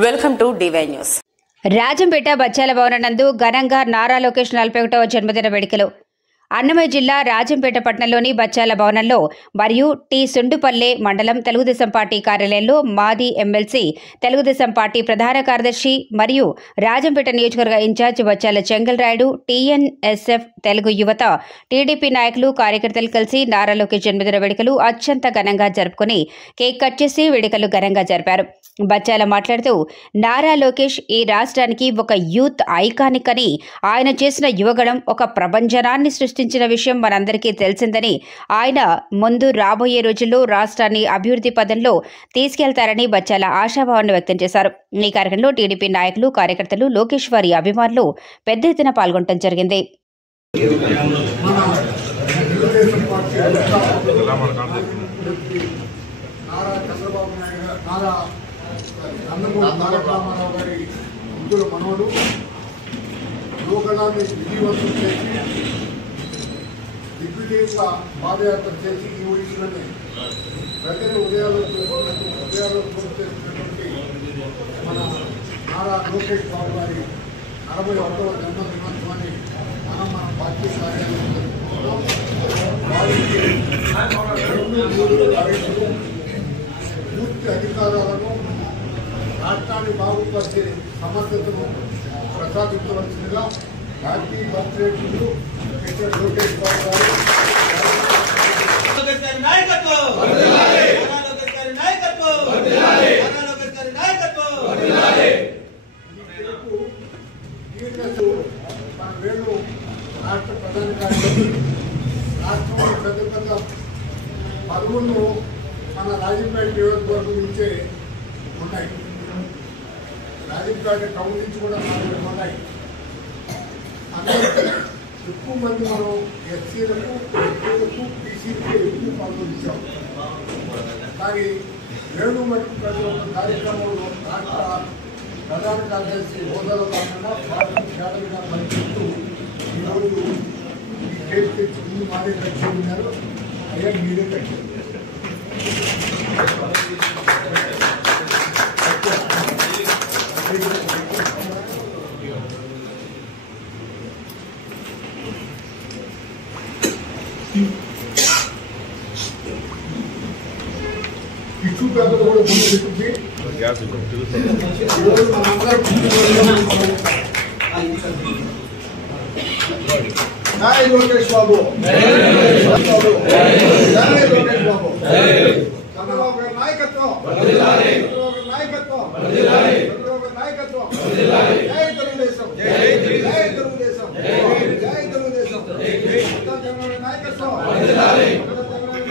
Welcome to DY news. Rajampet Bachala Bhavanam నందు ఘనంగా నారా లోకేష్ 41వ జన్మదిన వేడుకలు. అన్నమయ్య జిల్లా రాజంపేట పట్టణంలోని బచ్చాల భవనంలో మరియు టి సుండుపల్లె మండలం తెలుగుదేశం పార్టీ కార్యాలయంలో మాజీ ఎమ్మెల్సీ తెలుగుదేశం పార్టీ ప్రధాన కార్యదర్శి మరియు రాజంపేట నియోజకవర్గ ఇన్ఛార్జ్ బచ్చాల చెంగల్ రాయుడు, టీఎన్ఎస్ఎఫ్ తెలుగు యువత, టీడీపీ నాయకులు, కార్యకర్తలు కలిసి నారా లోకేష్ జన్మదిన వేడుకలు అత్యంత ఘనంగా జరుపుకుని కేక్ కట్ చేసి వేడుకలు ఘనంగా జరిపారు. బచ్చాల మాట్లాడుతూ నారా లోకేష్ ఈ రాష్ట్రానికి ఒక యూత్ ఐకానిక్ అని, ఆయన చేసిన యువగణం ఒక ప్రభంజనాన్ని సృష్టించిన విషయం మనందరికీ తెలిసిందని, ఆయన ముందు రాబోయే రోజుల్లో రాష్ట్రాన్ని అభివృద్ధి పదంలో తీసుకెళ్తారని బచ్చాల ఆశాభావాన్ని వ్యక్తం చేశారు. ఈ కార్యక్రమంలో టీడీపీ నాయకులు, కార్యకర్తలు, లోకేష్ వారి అభిమానులు పెద్ద ఎత్తున పాల్గొనడం జరిగింది. రామారావు గారి ఇందులో మనవడు యువగణాన్ని విజయవంతం చేసి దిగ్విజయంగా పాదయాత్ర చేసి ఈ ఊరిలోనే ప్రజలు ఉదయాలు చేసినటువంటి మన నారా లోకేష్ బాబు గారి 41వ జన్మదినోత్సవాన్ని మన పార్టీ కార్యాలయంలో పూర్తి అధికారాలను రాష్ట్రాన్ని బాగుపరిచే సమర్థతను ప్రసాదించవలసిందిగా పార్టీ అధ్యక్షులు లోకేష్ బాబు గారు మన వేణు రాష్ట్ర ప్రధాన కార్యదర్శి రాష్ట్రంలో పెద్ద పెద్ద పదవులు మన రాజంపేట నియోజకవర్గం నుంచే ఉన్నాయి. రాజంపేట టౌన్ నుంచి కూడా 4 ఉన్నాయి. అందరికీ ఎక్కువ మంది మనం ఎస్సీలకు, బీసీలకు ఎక్కువ పాల్గొనిచ్చాం. కానీ వేణు మట్టి ప్రతి ఒక్క కార్యక్రమంలో రాష్ట్ర ప్రధాన కార్యదర్శి హోదాలో కాకుండా పార్టీ శాఖగా పనిచేస్తూ ఈరోజు ఈ కేసు తెచ్చి ముందు మాదే కట్టి ఉన్నారు. అయ్యా మీరే కట్టారు. ఇష్యూ పేపర్ కూడా పెట్టుకుంది. లోకేష్ బాబు, లోకేష్ బాబు, చంద్రబాబు గారి నాయకత్వం, నాయకత్వం, నాయకత్వం, జై తెలుగుదేశం, జై తెలుగుదేశం, జై తెలుగుదేశం, నాయకత్వం,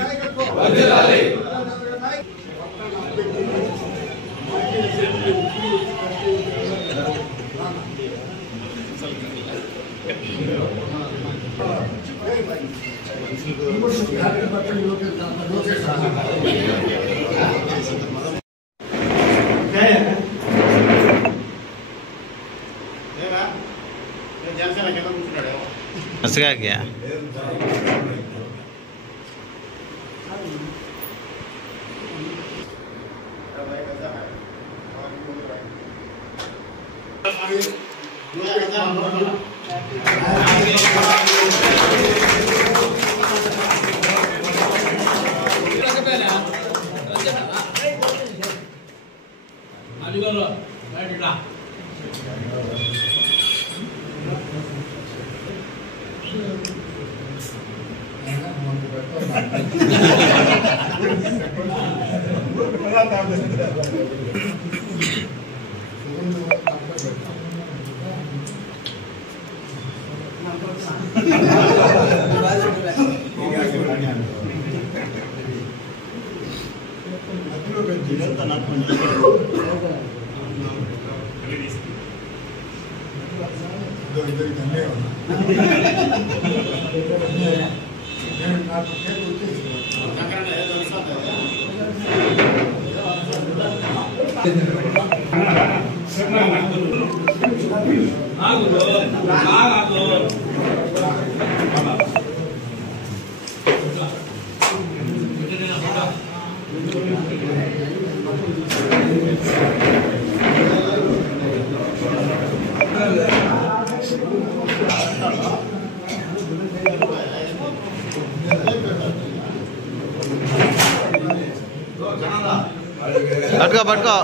నాయకత్వం. हंसगा क्या పట్టుకో పట్టుకో